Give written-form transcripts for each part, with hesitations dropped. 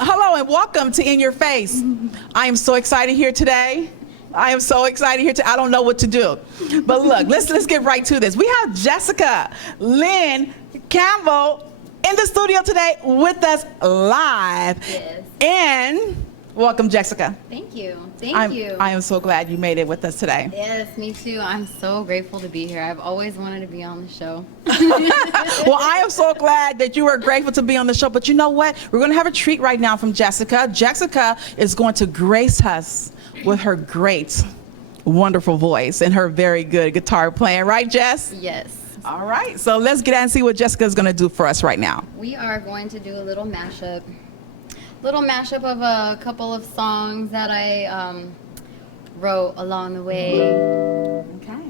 Hello and welcome to In Your Face. I am so excited here today. I am so excited here I don't know what to do. But look, let's get right to this. We have Jessica Lynn Kimble in the studio today with us live. Yes. And welcome, Jessica. Thank you. Thank you. I am so glad you made it with us today. Yes, me too. I'm so grateful to be here. I've always wanted to be on the show. Well, I am so glad that you were grateful to be on the show. But you know what? We're going to have a treat right now from Jessica. Jessica is going to grace us with her great, wonderful voice and her very good guitar playing. Right, Jess? Yes. All right. So let's get out and see what Jessica is going to do for us right now. We are going to do a little mashup. Of a couple of songs that I wrote along the way. Okay.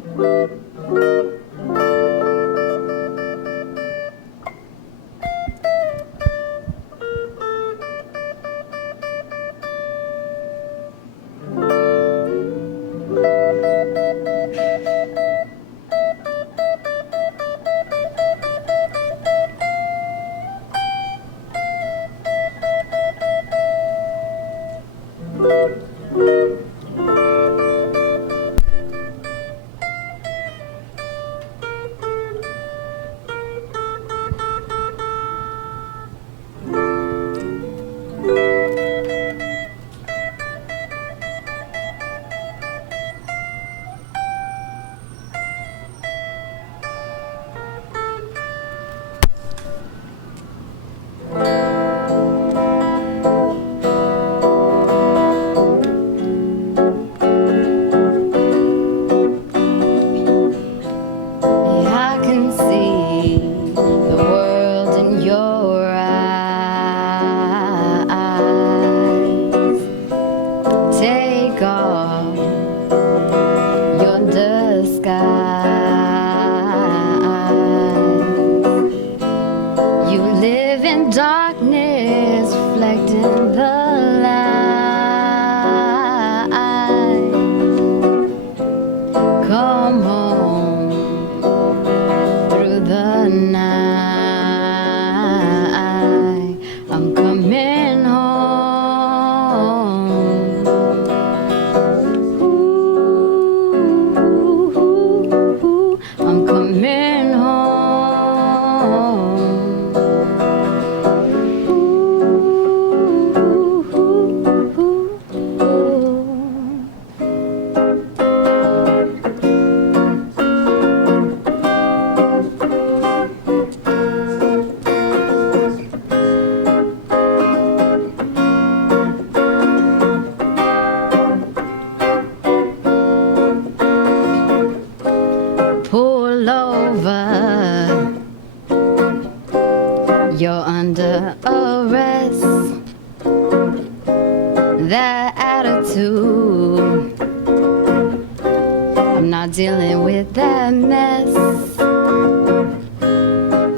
Dealing with that mess.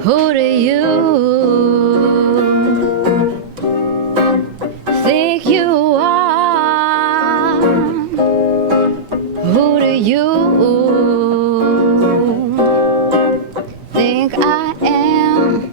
Who do you think you are? Who do you think I am?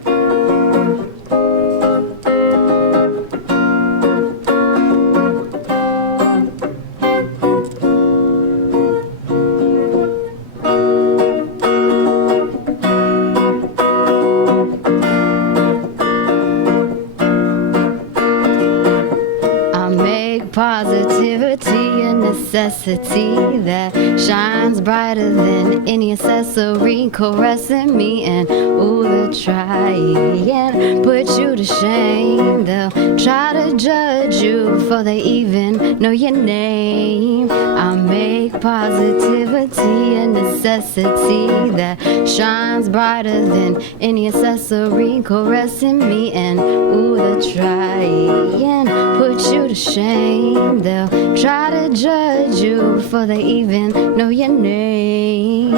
Positivity and necessity that shines brighter than any accessory, caressing me. And ooh, they'll try and put you to shame. They'll try to judge you before they even know your name. I make positivity a necessity that shines brighter than any accessory, caressing me. And ooh, they'll try and put you to shame. They'll try to judge you before they even know your name.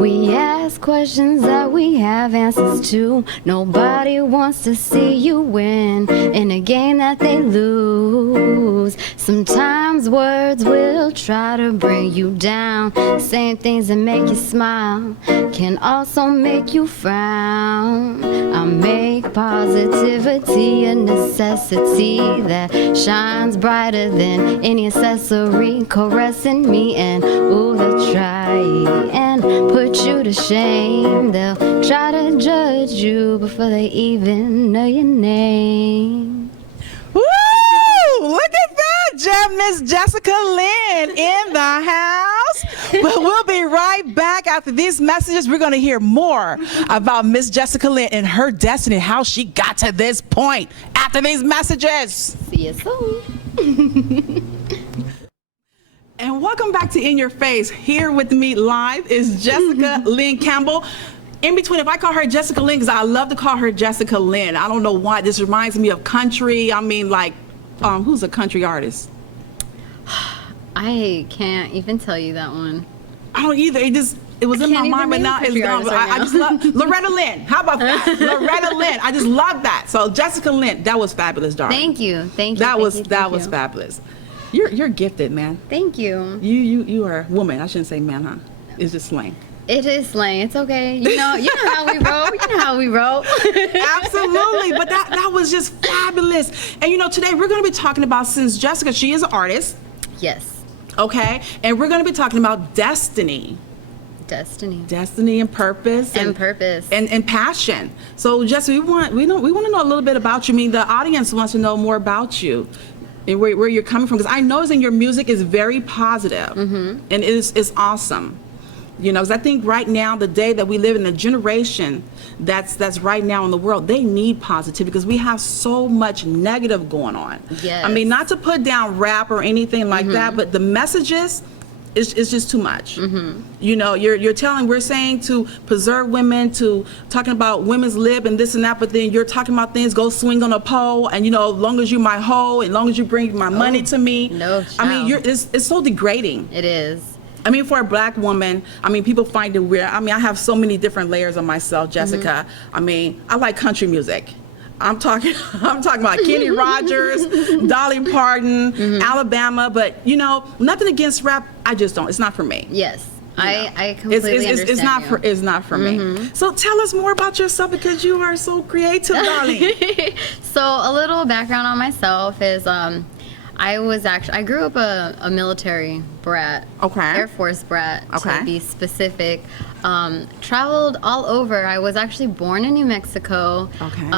We ask questions that we have answers to. Nobody wants to see you win in a game that they lose. Sometimes words will try to bring you down. Same things that make you smile can also make you frown. I make positivity a necessity that shines brighter than any accessory, caressing me. And ooh, they'll try and put you to shame. They'll try to judge you before they even know your name. Woo! Look at that, Miss Jessica Lynn in the house. But we'll be right back after these messages. We're going to hear more about Miss Jessica Lynn and her destiny, how she got to this point after these messages. See you soon. And welcome back to In Your Face. Here with me live is Jessica Lynn Kimble. In between, if I call her Jessica Lynn, because I love to call her Jessica Lynn. I don't know why. This reminds me of country. I mean, like, who's a country artist? I can't even tell you that one. I don't either. It was in my mind, but now it's gone. I just love Loretta Lynn. How about that? Loretta Lynn. I just love that. So Jessica Lynn, that was fabulous, darling. Thank you. That was fabulous. You're gifted, man. Thank you. You are a woman. I shouldn't say man, huh? It's just slang. It is slang. It's okay. You know how we roll. You know how we roll. Absolutely. But that was just fabulous. And today we're going to be talking about, since Jessica, she is an artist. Yes. Okay. And we're going to be talking about destiny. Destiny and purpose. And purpose. And passion. So Jessica, we want to know a little bit about you. I mean, the audience wants to know more about you and where you're coming from, because I know in your music is very positive, and it's awesome. Because I think right now, the day that we live in, the generation that's right now in the world, they need positivity because we have so much negative going on. Yes. I mean, not to put down rap or anything like that, but the messages is just too much. We're saying to preserve women, to talking about women's lib and this and that, but then you're talking about things, go swing on a pole, and as long as you my hoe, as long as you bring my money to me. No, I mean, it's so degrading. It is. I mean, for a black woman, people find it weird. I mean, I have so many different layers of myself, Jessica. I mean, I like country music. I'm talking about Kenny Rogers, Dolly Parton, Alabama, but nothing against rap. I just don't. It's not for me. Yes. I completely understand. It's not for me. So tell us more about yourself, because you are so creative, darling. So a little background on myself is I grew up a military brat. Okay. Air Force brat, okay, to be specific. Traveled all over. I was actually born in New Mexico. Okay.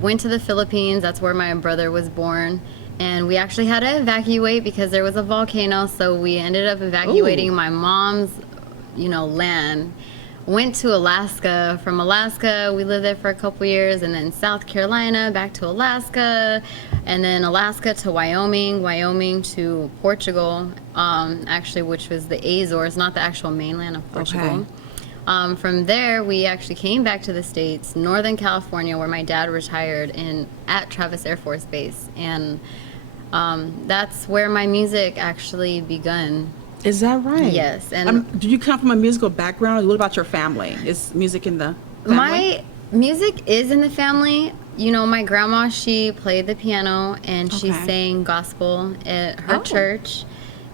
Went to the Philippines. That's where my brother was born. And we actually had to evacuate because there was a volcano. So we ended up evacuating my mom's, land. Went to Alaska. From Alaska, we lived there for a couple years, and then South Carolina, back to Alaska, and then Alaska to Wyoming, Wyoming to Portugal, actually, which was the Azores, not the actual mainland of Portugal. Okay. From there, we actually came back to the States, Northern California, where my dad retired at Travis Air Force Base, and that's where my music actually begun. Is that right? Yes. And do you come from a musical background? What about your family? Is music in the family? My music is in the family. My grandma, she played the piano, and she sang gospel at her church.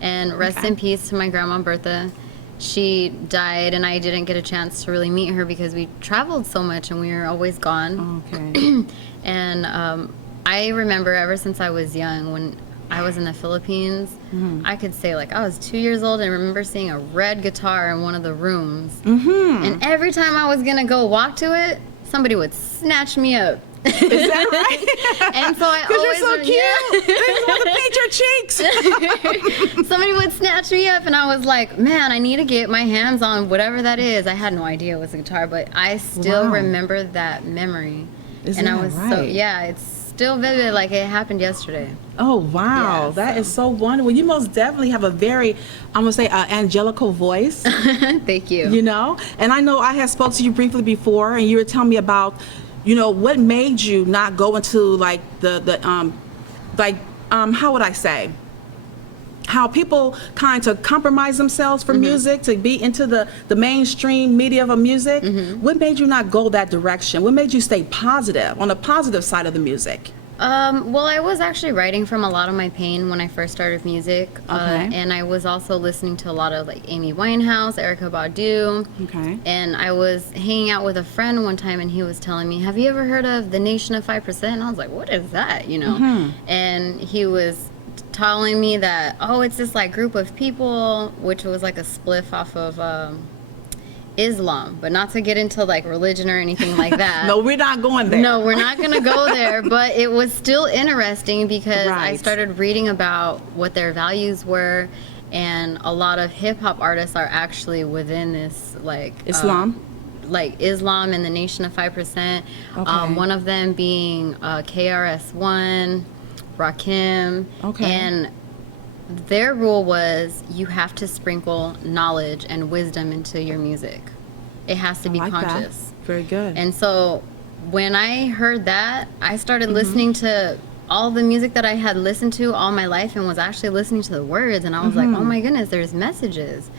And rest in peace to my grandma Bertha. She died, and I didn't get a chance to really meet her because we traveled so much and we were always gone. Okay. And I remember ever since I was young, I was in the Philippines, I could say like I was 2 years old and remember seeing a red guitar in one of the rooms. And every time I was gonna go walk to it, somebody would snatch me up. Is that right? And so I Because always you're so cute. They just want to paint your cheeks. somebody would snatch me up and I was like, man, I need to get my hands on whatever that is. I had no idea it was a guitar, but I still remember that memory. Isn't and I that was right? so, yeah, it's still vivid like it happened yesterday. Oh, wow. Yeah, That is so wonderful. You most definitely have a very, I'm going to say, angelical voice. Thank you. You know? And I know I had spoke to you briefly before, and you were telling me about, you know, what made you not go into like how would I say? How people kind of compromise themselves for music to be into the mainstream media of music. What made you not go that direction? What made you stay positive, on the positive side of the music? Well, I was actually writing from a lot of my pain when I first started music. And I was also listening to a lot of like Amy Winehouse, Erykah Badu. Okay. And I was hanging out with a friend one time and he was telling me, have you ever heard of the Nation of 5%? And I was like, what is that? You know? And he was telling me that, oh, it's this like group of people, which was like a spliff off of Islam, but not to get into like religion or anything like that. No, we're not going there. No, we're not going to go there, but it was still interesting because I started reading about what their values were, and a lot of hip hop artists are actually within this like Islam. Like Islam and the Nation of 5%. Okay. One of them being KRS-One, Rakim, and their rule was you have to sprinkle knowledge and wisdom into your music. It has to be conscious. That. Very good. And so when I heard that, I started listening to all the music that I had listened to all my life and was actually listening to the words, and I was like, oh my goodness, there's messages.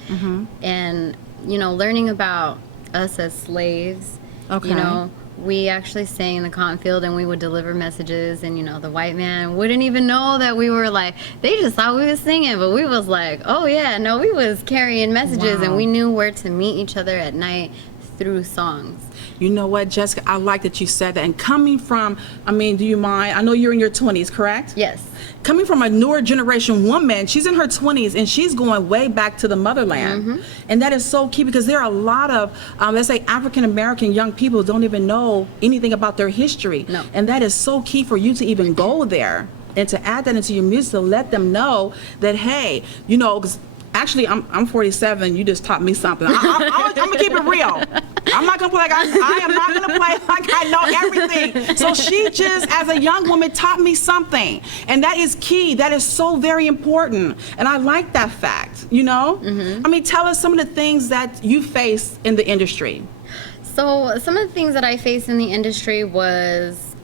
And, you know, learning about us as slaves, you know, we actually sang in the cotton field and we would deliver messages, and you know the white man wouldn't even know that we were like, they just thought we was singing, but we was like, oh yeah, no, we was carrying messages. And we knew where to meet each other at night through songs. You know what, Jessica, I like that you said that. And coming from, I mean, do you mind, I know you're in your 20s, correct? Yes. Coming from a newer generation woman, she's in her 20s and she's going way back to the motherland. And that is so key because there are a lot of, let's say, African American young people who don't even know anything about their history. No. And that is so key for you to even go there and to add that into your music, to let them know that, hey, you know, 'cause actually, I'm 47. You just taught me something. I'm gonna keep it real. I'm not gonna play like I am not gonna play like I know everything. So she just, as a young woman, taught me something, and that is key. That is so very important, and I like that fact. You know, I mean, tell us some of the things that you face in the industry. So some of the things that I faced in the industry was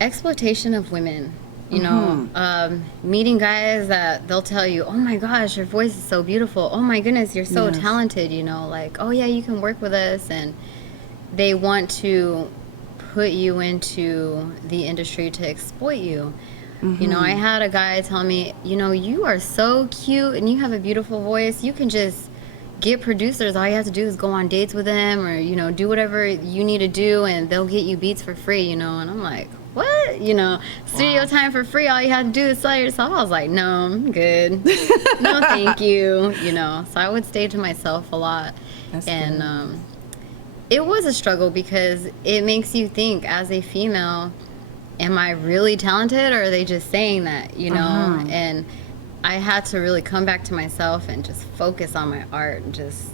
exploitation of women. You know, meeting guys that they'll tell you, oh my gosh, your voice is so beautiful. Oh my goodness, you're so talented. You know, like, oh yeah, you can work with us. And they want to put you into the industry to exploit you. You know, I had a guy tell me, you know, you are so cute and you have a beautiful voice. You can just get producers. All you have to do is go on dates with them, or, you know, do whatever you need to do and they'll get you beats for free, you know. And I'm like, what? You know, studio time for free, all you have to do is sell yourself. I was like, no, I'm good. No, thank you. You know, so I would stay to myself a lot. That's and it was a struggle because it makes you think, as a female, am I really talented, or are they just saying that, you know? And I had to really come back to myself and just focus on my art and just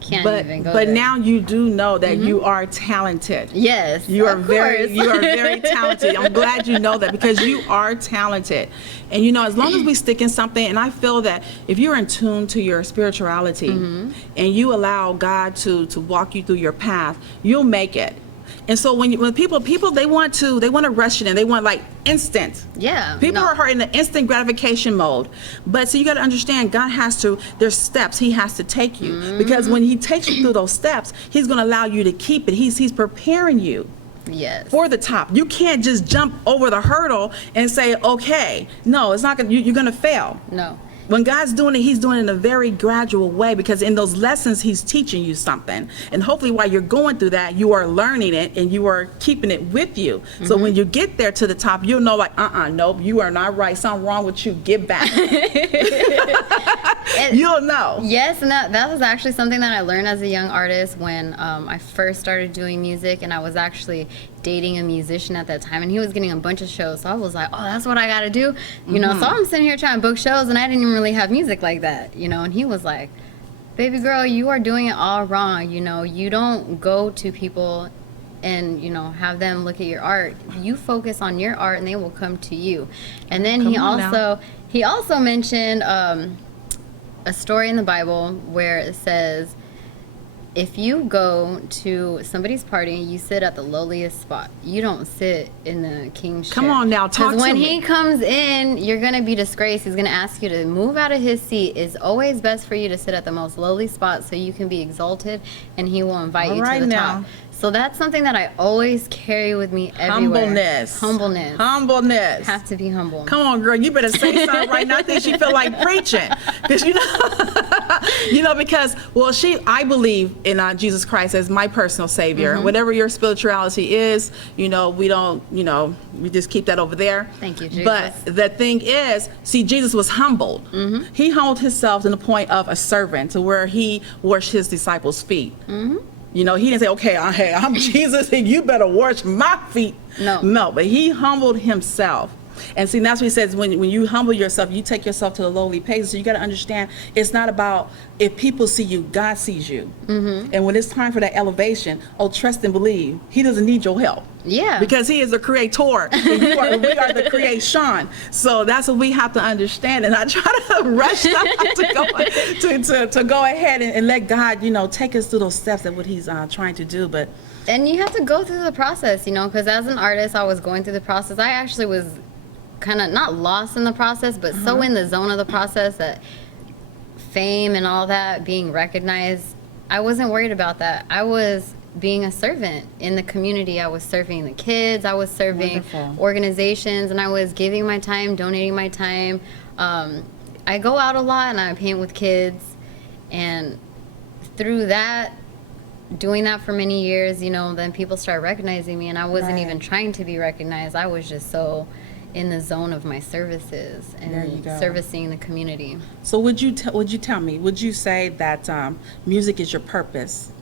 can't even go But there. now you do know that you are talented. Yes, You are of very course. you are very talented. I'm glad you know that, because you are talented. And you know, as long as we stick in something, and I feel that if you're in tune to your spirituality and you allow God to walk you through your path, you'll make it. And so when people they want to rush it in, they want like instant. Yeah. People are in the instant gratification mode. But so you got to understand, God there's steps he has to take you, because when he takes you through those steps, he's going to allow you to keep it. He's preparing you Yes. for the top. You can't just jump over the hurdle and say, okay, no, it's not going to, you're going to fail. No. When God's doing it, he's doing it in a very gradual way, because in those lessons, he's teaching you something. And hopefully while you're going through that, you are learning it and you are keeping it with you. So when you get there to the top, you'll know like, nope, you are not right. Something wrong with you. Get back. You'll know. Yes, and that was actually something that I learned as a young artist when I first started doing music, and I was actually dating a musician at that time, and he was getting a bunch of shows. So I was like, oh, that's what I got to do. You know, so I'm sitting here trying to book shows, and I didn't even really have music like that, you know, and he was like, baby girl, you are doing it all wrong. You know, you don't go to people and, you know, have them look at your art. You focus on your art and they will come to you. And then he also mentioned a story in the Bible where it says, if you go to somebody's party, you sit at the lowliest spot. You don't sit in the king's chair. Come on now, talk to me. Because when he comes in, you're going to be disgraced. He's going to ask you to move out of his seat. It's always best for you to sit at the most lowly spot so you can be exalted, and he will invite you to the top. So that's something that I always carry with me everywhere. Humbleness. Have to be humble. Come on, girl. You better say something right now. I think she feel like preaching. Because, because I believe in Jesus Christ as my personal savior. Whatever your spirituality is, we don't, we just keep that over there. Thank you, Jesus. But the thing is, see, Jesus was humbled. He humbled himself to the point of a servant, to where he washed his disciples' feet. He didn't say, okay, hey, I'm Jesus and you better wash my feet. No, but he humbled himself. And see, that's what he says, when you humble yourself, you take yourself to the lowly places. So you got to understand, it's not about if people see you, God sees you. And when it's time for that elevation, trust and believe. He doesn't need your help. Yeah. Because he is the creator and we are the creation. So that's what we have to understand. And I try to rush to go ahead and let God, take us through those steps of what he's trying to do. And you have to go through the process, because as an artist, I was going through the process. I actually was kind of not lost in the process, but so in the zone of the process that fame and all that, being recognized, I wasn't worried about that. I was being a servant in the community. I was serving the kids, I was serving organizations, and I was giving my time, donating my time. I go out a lot and I paint with kids, and through that, doing that for many years, then people start recognizing me, and I wasn't even trying to be recognized. I was just so in the zone of my services and servicing the community. So would you tell me, would you say that music is your purpose?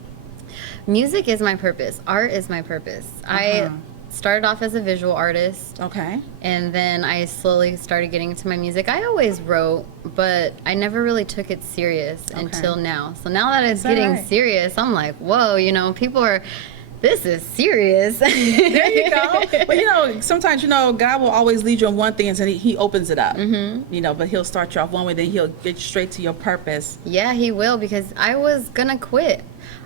Music is my purpose. Art is my purpose. I started off as a visual artist. Okay. And then I slowly started getting into my music. I always wrote, but I never really took it serious until now. So now that it's getting serious, I'm like, whoa, people are, this is serious. There you go. But sometimes God will always lead you on one thing, and then he opens it up. But he'll start you off one way, then he'll get you straight to your purpose. Yeah, he will, because I was gonna quit.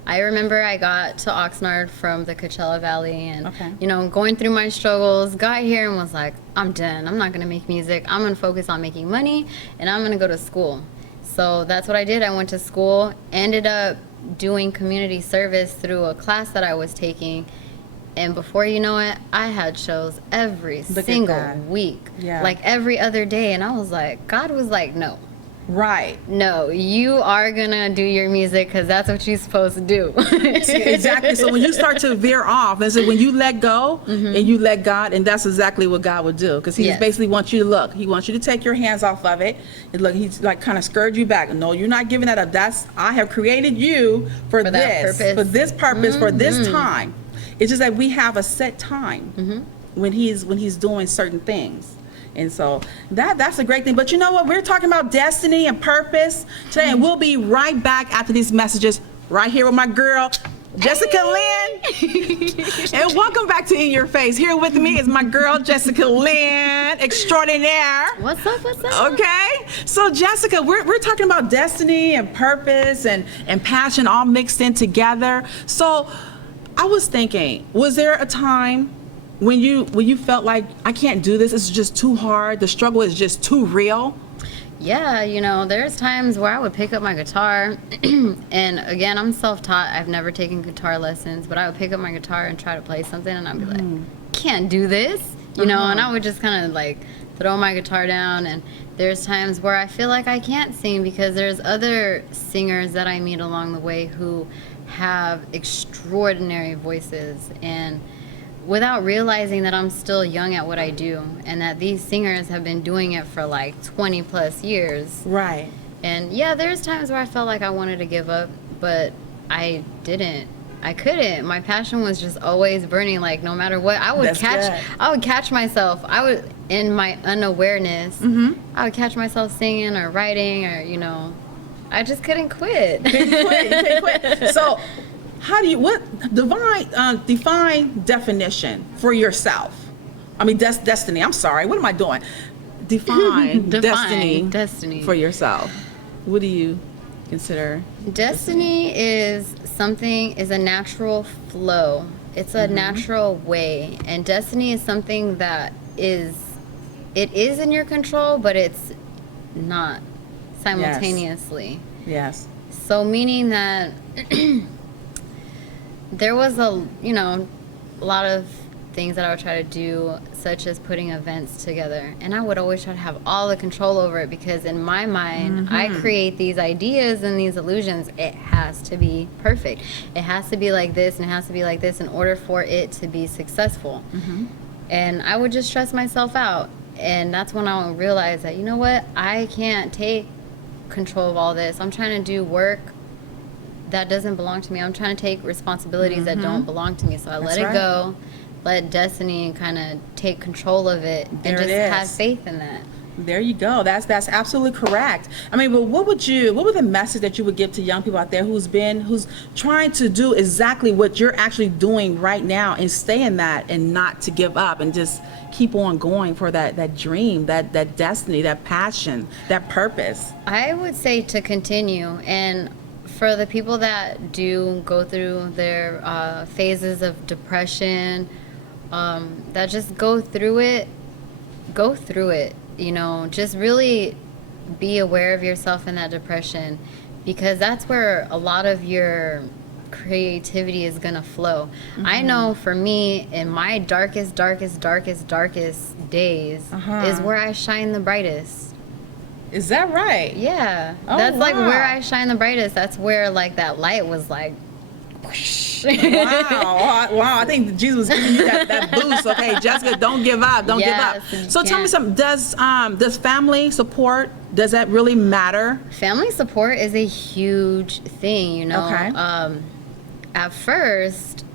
I remember I got to Oxnard from the Coachella Valley, and going through my struggles, got here and was like, I'm done. I'm not gonna make music. I'm gonna focus on making money, and I'm gonna go to school. So that's what I did. I went to school, ended up doing community service through a class that I was taking, and before you know it, I had shows every single week, like every other day, and I was like, God was like, no. No, you are gonna do your music because that's what you're supposed to do. Exactly. So when you start to veer off, and so when you let go and you let God, and that's exactly what God would do, because he basically wants you to look. He wants you to take your hands off of it. And look, he's like kind of scared you back. No, you're not giving that up. I have created you for this purpose, for this time. It's just that we have a set time when he's doing certain things. And so that's a great thing. But you know what? We're talking about destiny and purpose today, and we'll be right back after these messages right here with my girl, Jessica Lynn. And welcome back to In Your Face. Here with me is my girl, Jessica Lynn, extraordinaire. What's up? Okay. So Jessica, we're talking about destiny and purpose and passion all mixed in together. So I was thinking, was there a time when you felt like, I can't do this, it's just too hard, the struggle is just too real? Yeah, there's times where I would pick up my guitar, and again, I'm self-taught. I've never taken guitar lessons, but I would pick up my guitar and try to play something, and I'd be like, can't do this, and I would just kind of like throw my guitar down, and there's times where I feel like I can't sing because there's other singers that I meet along the way who have extraordinary voices, and without realizing that I'm still young at what I do and that these singers have been doing it for like 20 plus years. Right. And yeah, there's times where I felt like I wanted to give up, but I didn't. I couldn't. My passion was just always burning. Like no matter what, I would catch myself. I would, in my unawareness, I would catch myself singing or writing, or I just couldn't quit. You couldn't quit. So, how do you define definition for yourself? I mean, destiny. I'm sorry. What am I doing? Define destiny for yourself. What do you consider? Destiny is a natural flow. It's a natural way, and destiny is something that is in your control, but it's not simultaneously. Yes. So meaning that there was a lot of things that I would try to do, such as putting events together, and I would always try to have all the control over it, because in my mind I create these ideas and these illusions. It has to be perfect. It has to be like this, and it has to be like this in order for it to be successful. And I would just stress myself out, and that's when I would realize that, you know what, I can't take control of all this. I'm trying to do work that doesn't belong to me. I'm trying to take responsibilities that don't belong to me. So I let it go, let destiny kind of take control of it, and just have faith in that. There you go. That's absolutely correct. I mean, but what would the message that you would give to young people out there who's trying to do exactly what you're actually doing right now, and stay in that, and not to give up, and just keep on going for that dream, that destiny, that passion, that purpose? I would say to continue, and for the people that do go through their phases of depression, that just go through it. Just really be aware of yourself in that depression, because that's where a lot of your creativity is gonna flow. I know for me, in my darkest days is where I shine the brightest. Is that right? Yeah. Oh, that's wow. like where I shine the brightest. That's where like that light was like whoosh. Wow. I think Jesus was giving you that boost. Okay, Jessica, don't give up. Don't give up. So tell me something. Does family support, does that really matter? Family support is a huge thing, Okay. At first,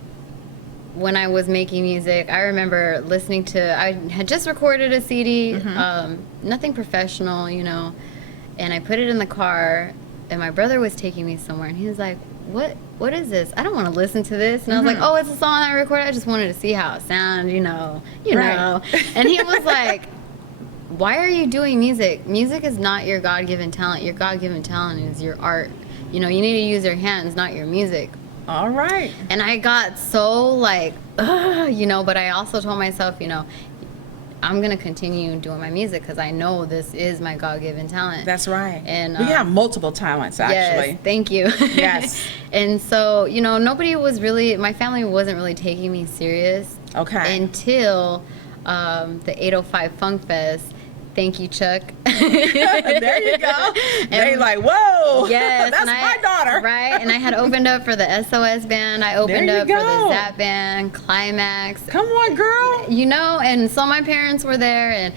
when I was making music, I remember listening to, I had just recorded a CD, nothing professional, and I put it in the car, and my brother was taking me somewhere, and he was like, what is this? I don't want to listen to this. And I was like, oh, it's a song I recorded. I just wanted to see how it sounded, you know. And he was like, why are you doing music? Music is not your God-given talent. Your God-given talent is your art. You need to use your hands, not your music. All right. And I got so like, but I also told myself, I'm going to continue doing my music because I know this is my God-given talent. That's right. And we have multiple talents, actually. Yes, thank you. Yes. And so, my family wasn't really taking me serious. Okay. Until the 805 Funk Fest. Thank you, Chuck. There you go. They're like, whoa, yes, that's my daughter. Right, and I had opened up for the SOS band. I opened up for the Zap band, Climax. Come on, girl. And so my parents were there, and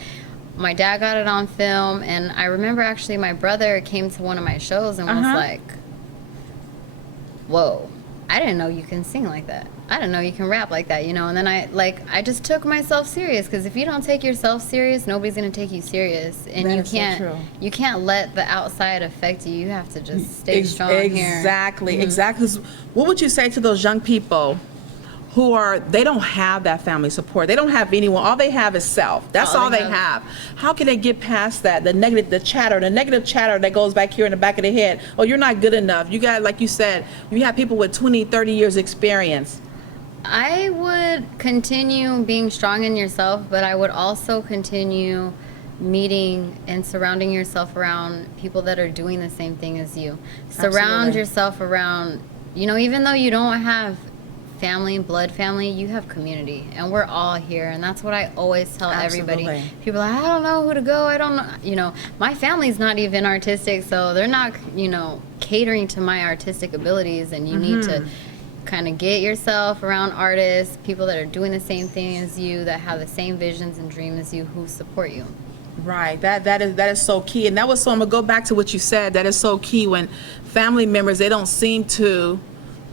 my dad got it on film. And I remember actually my brother came to one of my shows and was like, whoa, I didn't know you can sing like that. I didn't know you can rap like that, And then I just took myself serious, because if you don't take yourself serious, nobody's gonna take you serious, and you can't let the outside affect you. You have to just stay strong here. Exactly. 'Cause what would you say to those young people who they don't have that family support? They don't have anyone. All they have is self. That's all they have. How can they get past that? The negative chatter that goes back here in the back of the head. Oh, you're not good enough. You got, like you said, you have people with 20, 30 years experience. I would continue being strong in yourself, but I would also continue meeting and surrounding yourself around people that are doing the same thing as you. Surround yourself around, even though you don't have family, blood family, you have community, and we're all here, and that's what I always tell everybody. Absolutely. People are like, I don't know who to go, I don't know, my family's not even artistic, so they're not, catering to my artistic abilities, and you need to kind of get yourself around artists, people that are doing the same thing as you, that have the same visions and dreams as you, who support you. Right. That is so key. And that was so, I'm going to go back to what you said. That is so key when family members, they don't seem to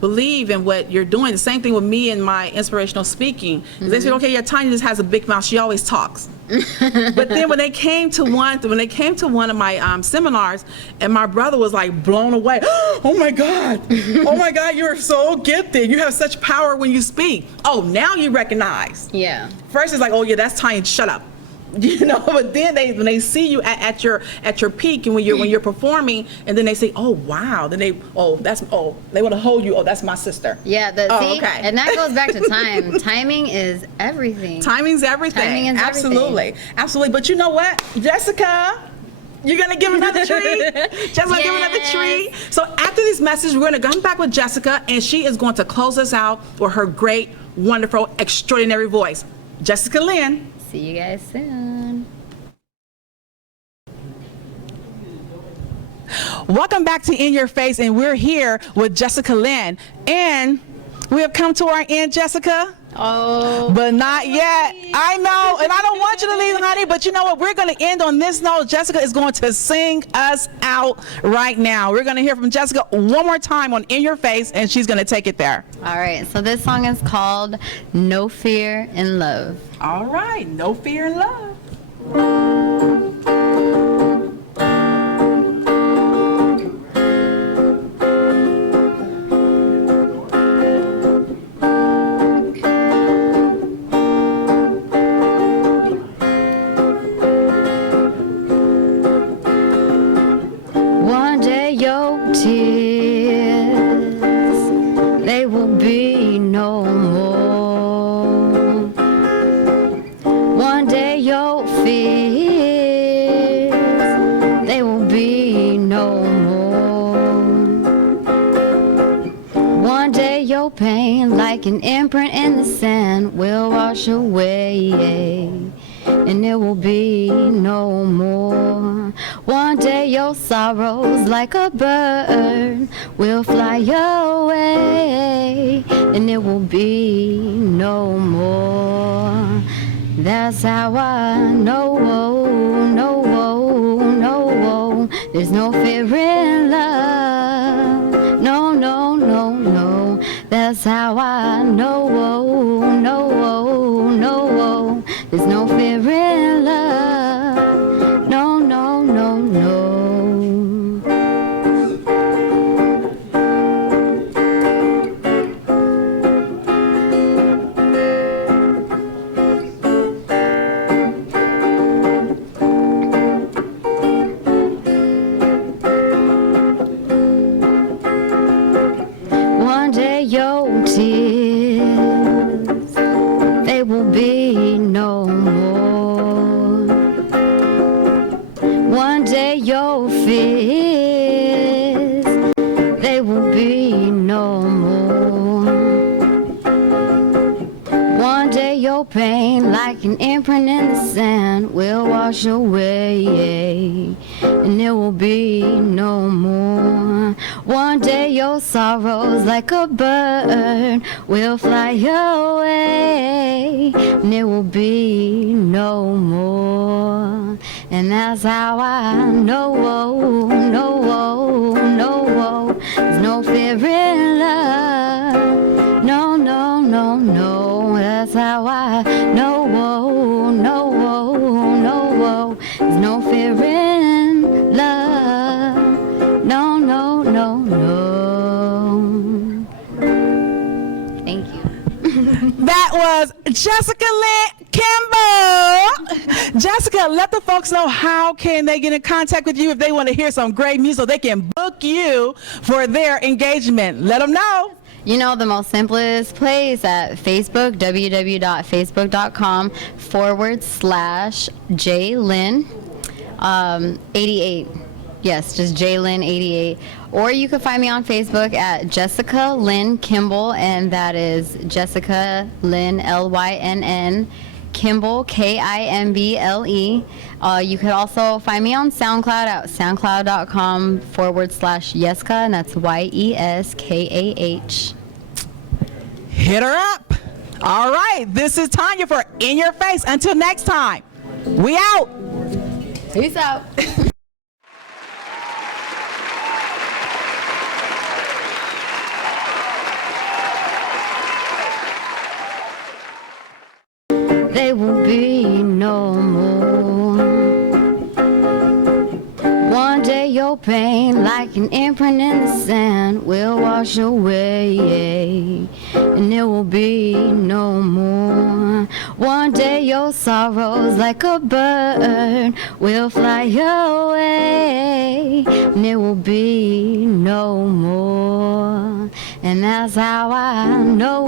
believe in what you're doing. The same thing with me and my inspirational speaking. They say, okay, yeah, Tonya just has a big mouth. She always talks. But then when they came to one of my seminars, and my brother was like blown away. Oh my God, you're so gifted. You have such power when you speak. Oh, now you recognize. Yeah. First it's like, oh yeah, that's Tonya, shut up. But then when they see you at your peak, and when you're performing, and then they say, oh wow, then they want to hold you. Oh, that's my sister. Yeah. See? Okay. And that goes back to time. Timing is everything. Timing's everything. Timing is Absolutely. Absolutely. But you know what, Jessica? You're gonna give another treat. Jessica, give another treat. So after this message, we're gonna come back with Jessica, and she is going to close us out with her great, wonderful, extraordinary voice. Jessica Lynn. See you guys soon. Welcome back to In Your Face, and we're here with Jessica Lynn, and we have come to our end, Jessica. Oh, but not yet. I know, and I don't want you to leave, honey, but you know what? We're going to end on this note. Jessica is going to sing us out right now. We're going to hear from Jessica one more time on In Your Face, and she's going to take it there. All right, so this song is called No Fear in Love. All right, No Fear in Love. One day your tears, they will be no more. One day your fears, they will be no more. One day your pain, like an imprint in the sand, will wash away, and it will be no more. One day your sorrows, like a bird, will fly away, and it will be no more. That's how I know, there's no fear in love. No, no, no, no. That's how I know, there's no fear in love. No, no, no, no. One day your tears, they will be no more. One day your fears, they will be no more. One day your pain, like an imprint in the sand, will wash away, and it will be no more. One day your sorrows, like a bird, will fly away, and it will be no more. And that's how I know, there's no fear in love. No, no, no, no. That's how I know, there's no fear in love. No, no, no, no. Thank you. That was Jessica Lynn Kimble. Jessica, let the folks know how can they get in contact with you if they want to hear some great music so they can book you for their engagement. Let them know. You know, the most simplest place at Facebook, www.facebook.com/J.Lynn 88. Yes, just J.Lynn88. Or you can find me on Facebook at Jessica Lynn Kimble, and that is Jessica Lynn, Lynn, Kimble, Kimble. You could also find me on SoundCloud at soundcloud.com/Yeska, and that's Yeskah. Hit her up. All right, this is Tonya for In Your Face. Until next time, we out. Peace out. There will be no more. One day your pain, like an imprint in the sand, will wash away, and there will be no more. One day your sorrows, like a bird, will fly away, and there will be no more. And that's how I know